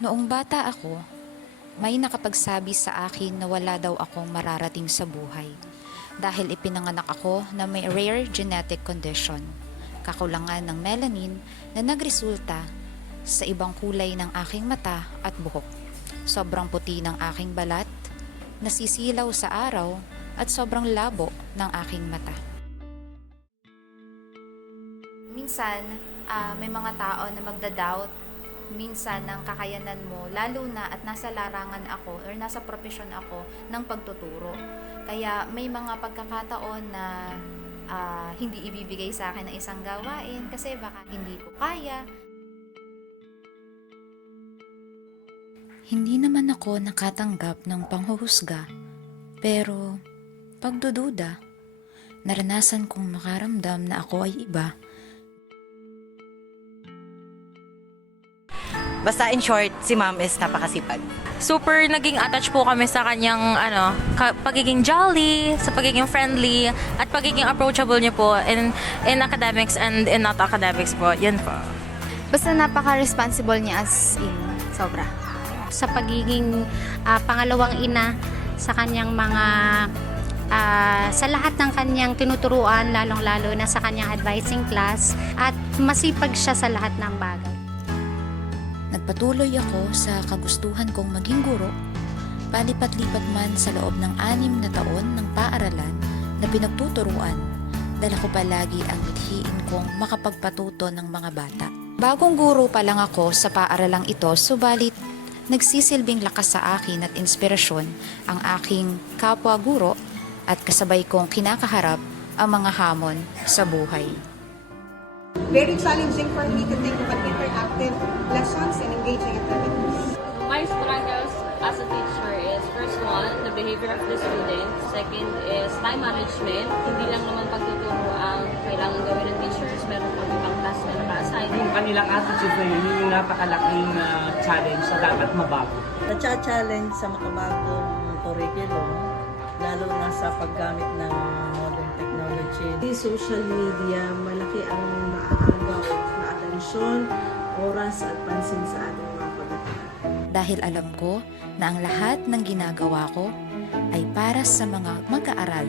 Noong bata ako, may nakapagsabi sa akin na wala daw akong mararating sa buhay dahil ipinanganak ako na may rare genetic condition, kakulangan ng melanin na nagresulta sa ibang kulay ng aking mata at buhok. Sobrang puti ng aking balat, nasisilaw sa araw at sobrang labo ng aking mata. Minsan, may mga tao na magda-doubt minsan ng kakayanan mo, lalo na at nasa larangan ako or nasa profesyon ako ng pagtuturo. Kaya may mga pagkakataon na hindi ibibigay sa akin ng isang gawain kasi baka hindi ko kaya. Hindi naman ako nakatanggap ng panghuhusga, pero pagdududa, naranasan kong makaramdam na ako ay iba. Basta in short, si ma'am is napakasipag. Super naging attached po kami sa kanyang pagiging jolly, sa pagiging friendly, at pagiging approachable niya po in academics and in not academics po. Yan po. Basta napaka-responsible niya as in, sobra. Sa pagiging pangalawang ina sa kanyang mga sa lahat ng kanyang tinuturuan, lalong-lalo na sa kanyang advising class, at masipag siya sa lahat ng bagay. Nagpatuloy ako sa kagustuhan kong maging guro, palipat-lipat man sa loob ng 6 na taon ng paaralan na pinagtuturuan, dala ko palagi ang mithiin kong makapagpatuto ng mga bata. Bagong guro pa lang ako sa paaralang ito, subalit nagsisilbing lakas sa akin at inspirasyon ang aking kapwa guro at kasabay kong kinakaharap ang mga hamon sa buhay. Very challenging for me to think about interactive lessons and engaging activities. My struggles as a teacher is first one, the behavior of the student. Second is time management. Hindi lang naman pagtuturo ang kailangan gawin ng teachers. Meron pang ibang task na naka-assign. Yung kanilang attitude na yun, yung napakalaking challenge na dapat mabago. Nacha-challenge sa makabagong curriculum, lalo na sa paggamit ng modern technology. Di social media, malaki ang naaagaw na atensyon, oras at pansin sa ating mga kabataan. Dahil alam ko na ang lahat ng ginagawa ko ay para sa mga mag-aaral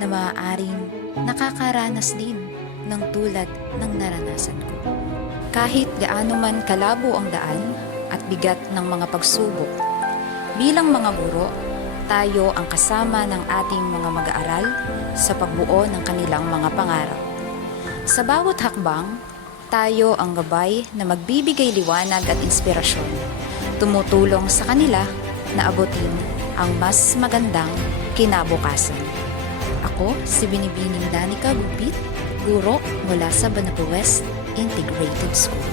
na maaaring nakakaranas din ng tulad ng naranasan ko. Kahit gaano man kalabo ang daan at bigat ng mga pagsubok, bilang mga guro, tayo ang kasama ng ating mga mag-aaral sa pagbuo ng kanilang mga pangarap. Sa bawat hakbang, tayo ang gabay na magbibigay liwanag at inspirasyon, tumutulong sa kanila na abutin ang mas magandang kinabukasan. Ako si Binibining Danica Gupit, guro mula sa Banapu West Integrated School.